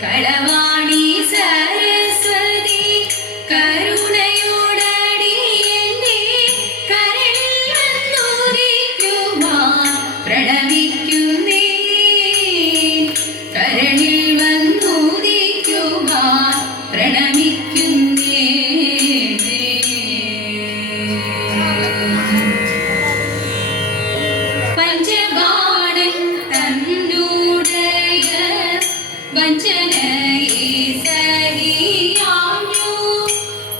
കളവാണി സരസ്വതി കരുണയോടടിയന്റെ കരളിൽ വന്നുദിക്കുവാൻ പ്രണമിക്കുന്നേ, കരളിൽ വന്നുദിക്കുവാൻ പ്രണമിക്കുന്നേ. പഞ്ചബാണൻ തന്നോടയ വഞ്ചനയെ സഹിയാഞ്ഞു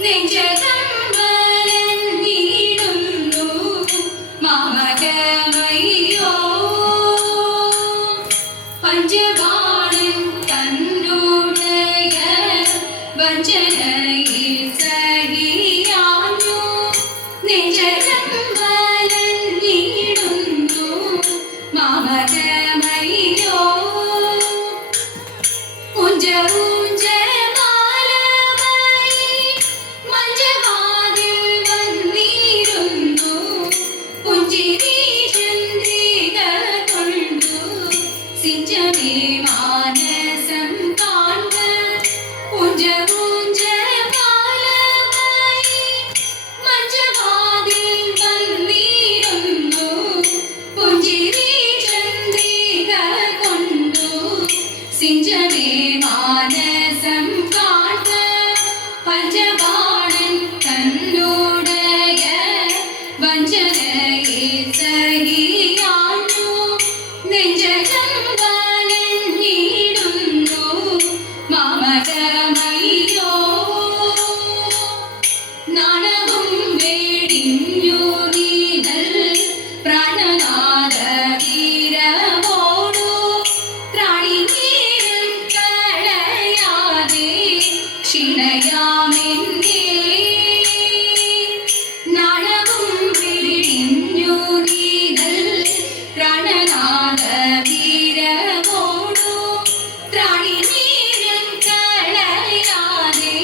നെഞ്ചകം വലഞ്ഞിടുന്നു മമകമയ്യോ. പഞ്ചബാണൻ തന്നോടയ വഞ്ചനയെ സഹിയാഞ്ഞു നെഞ്ചകം വലഞ്ഞിടുന്നു മമകമയ്യോ. ഊഞ്ചമാലമായി മഞ്ചവാതിൽ വന്നിരുന്നു പുഞ്ചിരി ചന്ദ്രിക കൊണ്ടു സിഞ്ചമേ മാനസം കാൺക. ഊഞ്ചമാലമായി മഞ്ചവാതിൽ വന്നിരുന്നു പുഞ്ചിരി ചന്ദ്രിക കൊണ്ടു സിഞ്ചമേ മാനസം കാൺക. പഞ്ചബാണൻ തന്നോടയ വഞ്ചനയെ സഹിയാഞ്ഞു നെഞ്ചകം വലഞ്ഞിടുന്നു മമകമയ്യോ. നാണവും വേടിഞ്ഞു നീതൽ പ്രാണനാഥ വീരമോടു ത്രാണിനീരം കളയാതെ ക്ഷീണയാമെന്നേ. നാണവും വേടിഞ്ഞു നീതൽ പ്രാണനാഥ വീരമോടു ത്രാണിനീരം കളയാതെ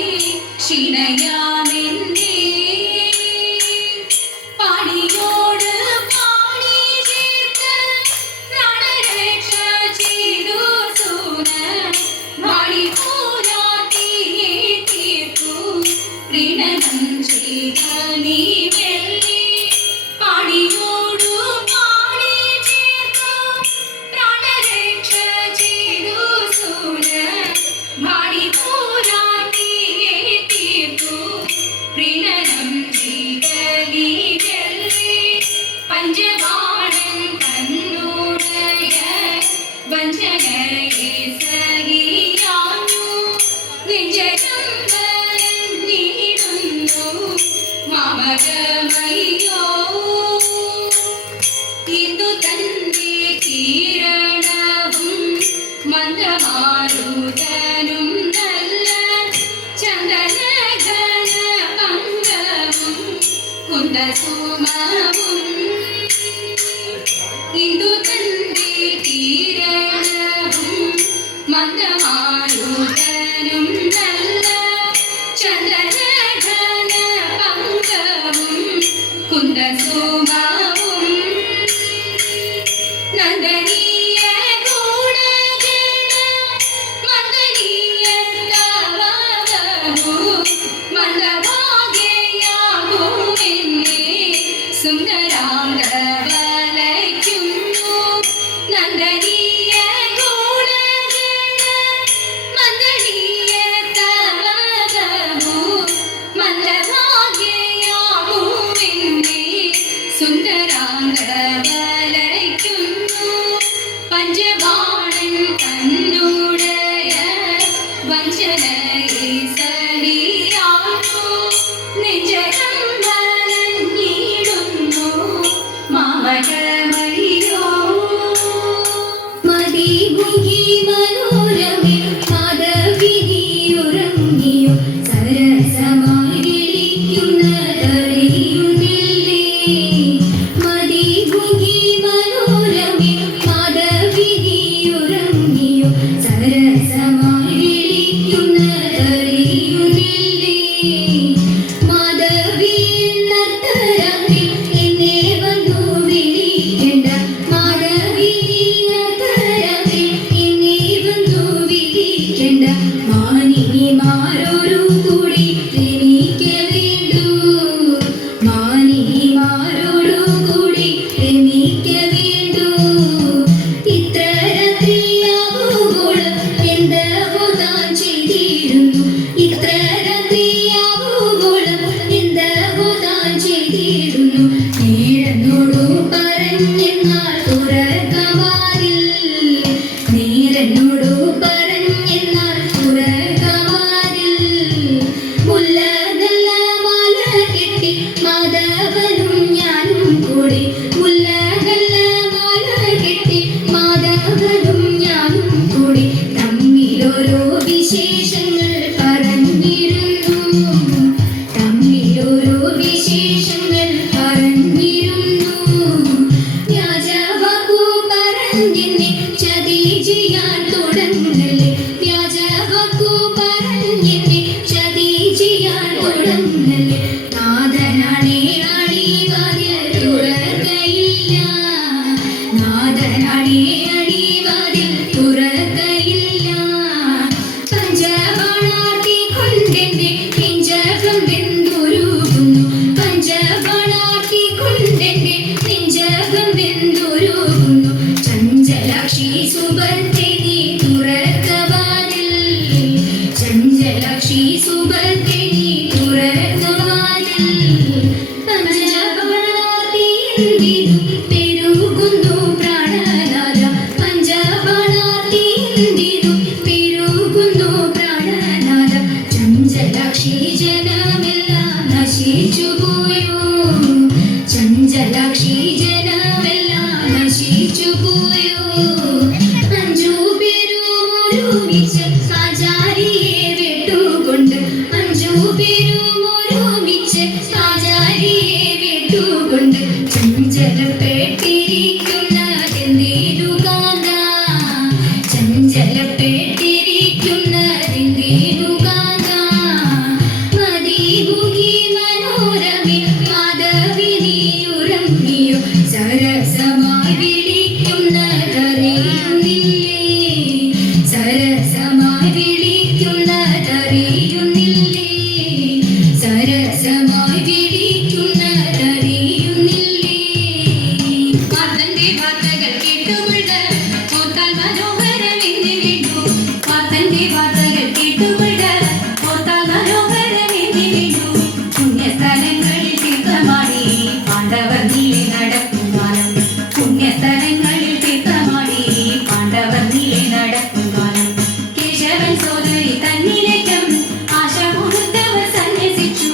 ക്ഷീണയാമെന്നേ. പാടിയോട് പാടി ചേർത്ത് പ്രാണരക്ഷ ചെയ്തു സൂന വാടി പോരാട്ടിയെ തീർക്കൂ പ്രീണനം ചെയ്ത നീ വെള്ളി. പാടിയോടു പാടി ചേർത്ത് പ്രാണരക്ഷ ചെയ്തു സൂന വാടി പോരാട്ടിയെ തീർക്കൂ പ്രീണനം ചെയ്ത നീ വെള്ളി. പഞ്ചബാണൻ തന്നോടയ വഞ്ചനയെ സഹിയാഞ്ഞു നെഞ്ചകം വലഞ്ഞിടുന്നു മമകമയ്യോ. ഇന്ദു തന്റെ കിരണവും മന്ദമാരുതനും നല്ല ചന്ദനഘന പങ്കവും കുന്തസുമവും. ഇന്ദു തന്റെ കിരണവും മന്ദമാരുതനും നല്ല ചന്ദനഘന പങ്കവും കുന്തസുമവും. നന്ദനീയ ഗുണഗണ മന്ദനീയ തവവഹു മന്ദഭാഗ്യയാകുമെന്നെ സുന്ദരാംഗ വലയ്ക്കുന്നു. നന്ദനീയ ഗുണഗണ മന്ദനീയ തവവഹു മാനിനിമാരോരു കൂടി രമിക്ക വേണ്ടു മാനിനിമാരോടു കൂടി രമിക്ക വേണ്ടു ഇത്ര രാത്രിയാവുകോളം എന്തവോ താൻ ചെയ്തിരുന്നു ഇത്ര രാത്രിയാവുകോളം എന്തവോ താൻ ചെയ്തിരുന്നു നേരനോടു പറഞ്ഞെന്നാൽ തുറക്കവാതിൽ നേരനോടു പറഞ്ഞെന്നാൽ തുറക്കവാതിൽ മുല്ല നല്ല മാല കെട്ടി മാധവനും ഞാനും കൂടി മുല്ല നല്ല മാല കെട്ടി മാധവനും ഞാനും കൂടി തമ്മിലോരോ വിശേഷങ്ങൾ പറഞ്ഞിരുന്നു തമ്മിലോരോ വിശേഷങ്ങൾ പറഞ്ഞിരുന്നു വ്യാജവാക്കു പറഞ്ഞെന്നെ ചതി ചെയ്യാൻ തുടങ്ങല്ലേ വ്യാജവാക്കു പറഞ്ഞെന്നെ ചതി ചെയ്യാൻ തുടങ്ങല്ലേ നാഥനാണേ അടിവാതിൽ തുറക്കയില്ല നാഥനാണേ അടിവാതിൽ തുറക്കയില്ല പഞ്ചബാണാർത്തി കൊണ്ടെന്റെ നെഞ്ചകം വെന്തുരുകുന്നു പഞ്ചബാണാർത്തി കൊണ്ടെന്റെ നെഞ്ചകം വെന്തുരുകുന്നു ചഞ്ചലാക്ഷി സുഭദ്രേ നീ തുറക്കവാതിൽ ചഞ്ചലാക്ഷി സുഭദ്രേ നീ തുറക്കവാതിൽ പഞ്ചബാണാർത്തി എന്തിനു പെരുകുന്നു പ്രാണനാഥ പഞ്ചബാണാർത്തി എന്തിനു പെരുകുന്നു പ്രാണനാഥ ചഞ്ചലാക്ഷി ജനമെല്ലാം നശിച്ചു പോയോ ചഞ്ചലാക്ഷി ജനമെല്ലാം നശിച്ചു പോയോ അഞ്ചു പേരും ഒരുമിച്ച് ആചാരിയെ വെട്ടുകൊണ്ട് അഞ്ചു പേരും ഒരുമിച്ച് ആചാരിയെ വെട്ടുകൊണ്ട് ചഞ്ചലപ്പെട്ടിരിക്കുന്നതെന്തേതു കാന്ത ചഞ്ചലപ്പെട്ടിരിക്കുന്നതെന്തേതു കാന്ത മതിമുഖി മനോരമി മാധവിനി ഉറങ്ങിയോ സരസമായി വിളിക്കുന്നതറിയുന്നില്ലേ സരസമായി വിളിക്കുന്നതറിയുന്നില്ലേ സരസമായി വിളിക്കുന്നതറിയുന്നില്ലേ പാത്തന്റെ വാർത്തകൾ കേട്ടുകൊണ്ട് ഓർത്താൽ മനോഹരമെന്ന് വീണ്ടു പാത്തന്റെ വാർത്തകൾ കേട്ടുകൊണ്ട് ഓർത്താൽ മനോഹരമെന്ന് വീണ്ടു പുണ്യസ്ഥലങ്ങളിൽ തീർത്ഥമാടി പാണ്ഡവർ നീളെ നടക്കുവാനും പുണ്യസ്ഥലങ്ങളിൽ തീർത്ഥമാടി പാണ്ഡവർ നീളെ നടക്കുവാനും കേശവൻ സോദരി തന്നിലേക്കും ആശ കൊടുത്തവർ സന്യസിച്ചു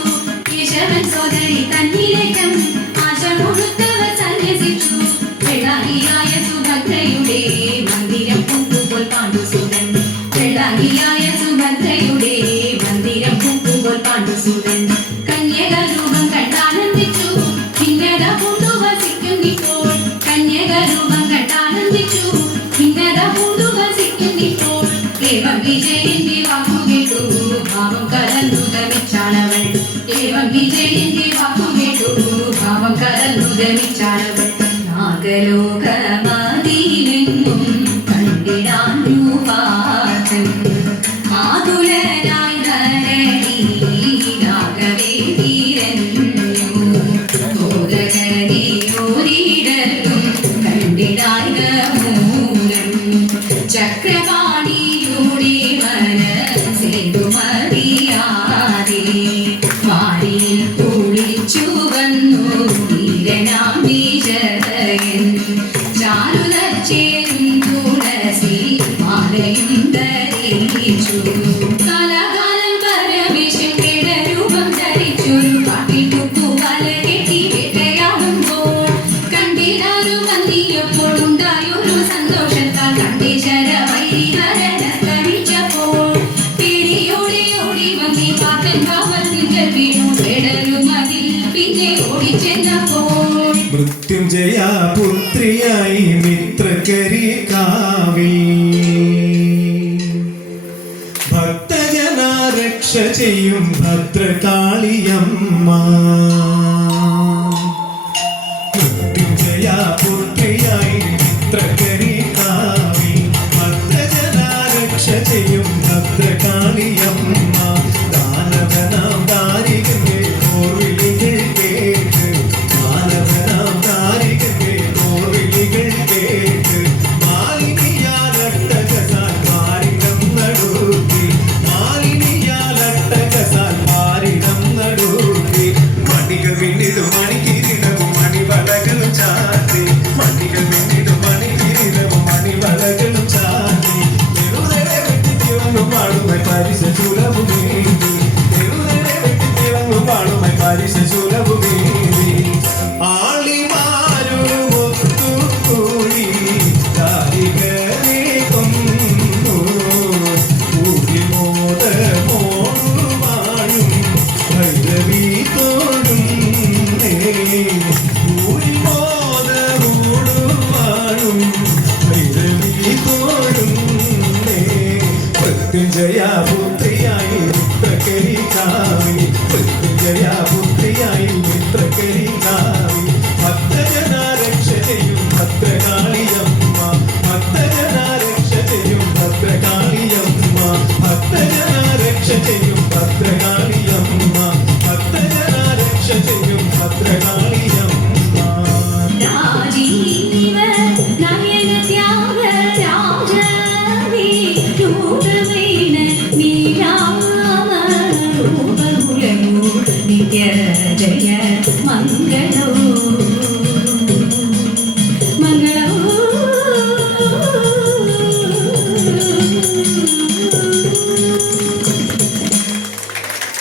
കേശവൻ സോദരി തന്നിലേക്കും ആശ കൊടുത്തവർ സന്യസിച്ചു വെള്ളാഹിയായ സുഭദ്രയുടെ മന്ദിരം പൂക്കുപോൽ പാണ്ഡുസുതൻ വെള്ളാഹിയായ സുഭദ്രയുടെ മന്ദിരം പൂക്കുപോൽ പാണ്ഡുസുതൻ കന്യകരൂപം കണ്ടാനന്ദിച്ചു ഭിന്നത പൂണ്ടു വസിക്കുന്നിപ്പോൾ കന്യകരൂപം കണ്ടാനന്ദിച്ചു ഭിന്നത പൂണ്ടു വസിക്കുന്നിപ്പോൾ ഏവം വിജയന്റെ വാക്കുകേട്ടു ഭാവം കലർന്നു ഗമിച്ചാണവൾ ഏവം വിജയന്റെ വാക്കുകേട്ടു ഭാവം കലർന്നു ഗമിച്ചാണവൾ നാഗലോകമതിലെങ്ങും കണ്ടിടാൻ രൂപാർത്ഥൻ ആതുലനായി നരടി രാഘവേന്ദ്രനു മോദകനിയോരിടത്തും കണ്ടിടായ മൂലം ചക്രപാണിയുടെ മനസ്സേതു മറിയാതെ വാരിയിൽ കുളിച്ചു വന്നു ധീരനാം വിജയൻ ചാരുതച്ചേരും തുളസി മാലയും ധരിച്ചു കാലകാലം പരമേശൻ രൂപം ധരിച്ചൊരു കാട്ടിൽ തൂക്കുവല കെട്ടി വേട്ടയാടുമ്പോൾ കണ്ടിടാനും വന്നിയപ്പോൾ ഉണ്ടായൊരു സന്തോഷത്താൽ കണ്ടീശ്വര വൈരിഹരന സ്മരിച്ചപ്പോൾ പേടിയോടെ ഓടി വന്നി പാത്തൻ ഭാവത്തിൽ വീണു വേടരും അതിൽ പിന്നെ ഓടിച്ചെന്നപ്പോൾ മൃത്യുഞ്ജയ പുത്രിയായി മിത്രകരി കാവിൽ ഭക്തജന രക്ഷ ചെയ്യും ഭദ്രകാളിയമ്മ മൃത്യുഞ്ജയ പുത്രിയായി മിത്രകരി കാവിൽ ഭക്തജന രക്ഷ ചെയ്യും ഭദ്രകാളിയമ്മ ദാനവനാം ദാരികന്റെ ഓർവിളികൾ കേട്ട് ദാനവനാം ദാരികന്റെ ഓർവിളികൾ കേട്ട് മാലിനിയാലട്ടകസാൽ പാരിടം നടുത്തി മാലിനിയാലട്ടകസാൽ പാരിടം നടുത്തി മണികൾ വീണ്ടിടും മണിക്കിരീടവും മണിവളകളും ചാത്തി മണികൾ വീണ്ടിടും മണിക്കിരീടവും മണിവളകളും ചാത്തി തെരുതരെ വെട്ടിത്തിളങ്ങും പാടുമായി പരിശശൂലഭുമേന്തി തെരുതരെ വെട്ടിത്തിളങ്ങും പാടുമായി പരിശശൂലഭുമേന്തി ആളിമാരും ഒത്തുകൂടി കാരികരെ കൊന്നു ൂരിമോദമോടുവാഴും ഭൈരവി തോടും ൂരിമോദമോടുവാഴും ഭൈരവി തോടും മൃത്യുഞ്ജയപുത്രിയായി മിത്രകരി കാവി മൃത്യുഞ്ജയപുത്രിയായി മിത്രകരി കാവി ഭക്തജനാരക്ഷ ചെയ്യും ഭദ്രകാളിയമ്മ ഭക്തജനാരക്ഷ ചെയ്യും ഭദ്രകാളിയമ്മ ഭക്തജനാരക്ഷ ചെയ്യും ഭദ്രകാളിയമ്മ ഭക്തജനാരക്ഷ ചെയ്യും ഭദ്രകാളിയമ്മ രാജീവ നയന ത്യാഗ രാജവി രൂപമേന നീരാമ രൂപമുലമൂ നിത്യ ജയ മംഗളോ